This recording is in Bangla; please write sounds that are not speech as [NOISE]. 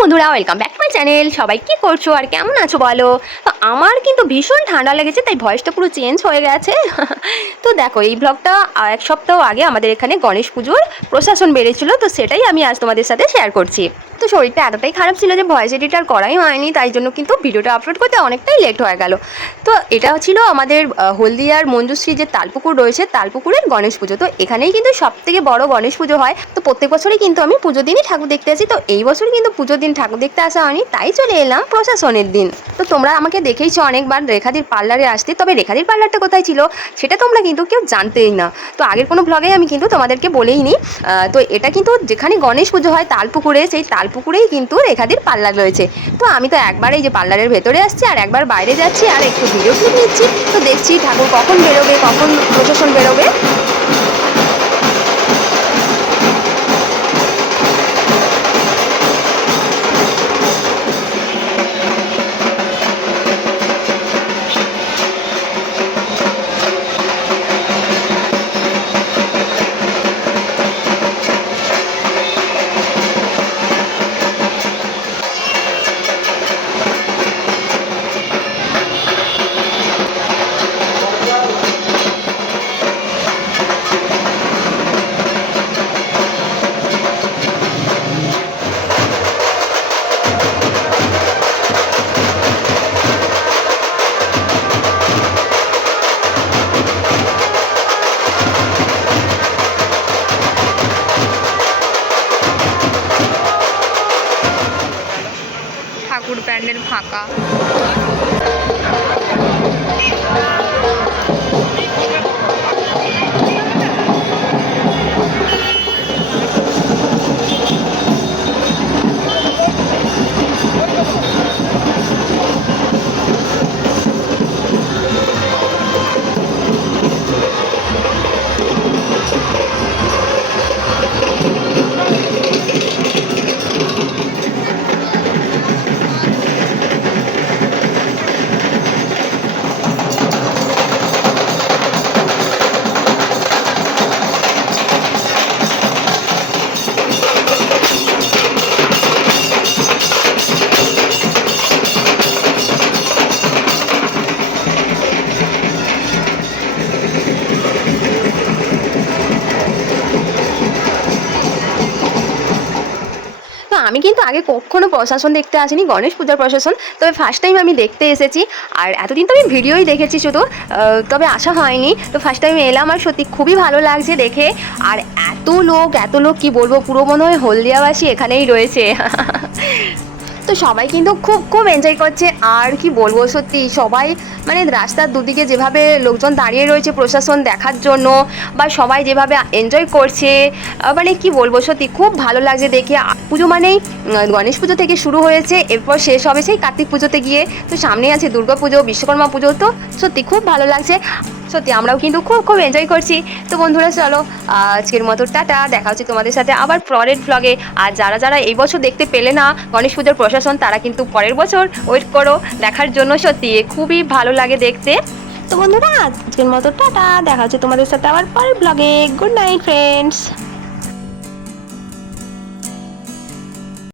বন্ধুরা welcome back to my channel সবাই কি করছ আর কেমন আছো বলো? আমার কিন্তু ভীষণ ঠান্ডা লেগেছে, তাই ভয়েসটা পুরো চেঞ্জ হয়ে গেছে। তো দেখো, এই ব্লগটা এক সপ্তাহ আগে আমাদের এখানে গণেশ পুজোর প্রশাসন বেড়েছিল, তো সেটাই আমি আজ তোমাদের সাথে শেয়ার করছি। তো শরীরটা এতটাই খারাপ ছিল যে ভয়েস এডিট আর করাই হয়নি, তাই জন্য কিন্তু ভিডিওটা আপলোড করতে অনেকটাই লেট হয়ে গেল। তো এটা ছিল আমাদের হলদিয়ার মঞ্জুশ্রী যে তালপুকুর রয়েছে, তালপুকুরের গণেশ পুজো। তো এখানেই কিন্তু সব থেকে বড় গণেশ পুজো হয়। তো প্রত্যেক বছরই কিন্তু আমি পুজো দিনই ঠাকুর দেখতে আসি, তো এই বছর কিন্তু পুজোর দিন ঠাকুর দেখতে আসা হয়নি, তাই চলে এলাম প্রশাসনের দিন। তো তোমরা আমাকে দেখেইছো অনেকবার রেখাদির পার্লারে আসতে। তবে রেখাদির পার্লারটা কোথায় ছিল সেটা তোমরা কিন্তু কেউ জানতেই না। তো আগের কোনো ব্লগে আমি কিন্তু তোমাদেরকে বলেই নি তো এটা কিন্তু যেখানে গণেশ পুজো হয় তালপুকুরে সেই তালপুকুরেই কিন্তু রেখাদির পার্লার রয়েছে। তো আমি তো একবার এই যে পার্লারের ভেতরে আসছি আর একবার বাইরে যাচ্ছি আর একটু ভিডিও ক্লিপ নিচ্ছি। তো দেখছি ঠাকুর কখন বেরোবে, কখন প্রশাসন বেরোবে। ঠাকুর প্যান্ডেল ফাঁকা। আমি কিন্তু আগে কখনো প্রশাসন দেখতে আসিনি, গণেশ পূজার প্রশাসন। তবে ফার্স্ট টাইম আমি দেখতে এসেছি। আর এতদিন তো আমি ভিডিওই দেখেছি শুধু। তবে আসা হয়নি। তো ফার্স্ট টাইম এলাম আর সত্যি খুবই ভালো লাগছে দেখে। আর এত লোক এত লোক কি বলব? পুরো মনে হয় হলদিয়াবাসী এখানেই রয়েছে। [LAUGHS] তো সবাই কিন্তু খুব খুব এনজয় করছে। আর কি বলব সত্যি, সবাই মানে রাস্তার দুদিকে যেভাবে লোকজন দাঁড়িয়ে রয়েছে প্রশাসন দেখার জন্য বা সবাই যেভাবে এনজয় করছে মানে কি বলব সত্যি, খুব ভালো লাগছে দেখে। পুজো মানেই গণেশ পুজো থেকে শুরু হয়েছে, এরপর শেষ হবে সেই কার্তিক পুজোতে গিয়ে তো সামনে আছে দুর্গা পুজো, বিশ্বকর্মা পুজো, তো সত্যি খুব ভালো লাগছে। সত্যি, আমরাও কিন্তু খুব খুব এনজয় করছি। তো বন্ধুরা, চলো আজকের মতো টাটা। দেখা হচ্ছে তোমাদের সাথে আবার পরের ব্লগে আর যারা যারা এই বছর দেখতে পেলে না, গণেশ পুজোর প্রশাসন, তারা কিন্তু পরের বছর ওয়েট করো। দেখার জন্য সত্যি খুবই ভালো লাগে দেখতে। তো বন্ধুরা, আজকের মতো টাটা। দেখা হচ্ছে তোমাদের সাথে আবার পরের ব্লগে গুড নাইট ফ্রেন্ডস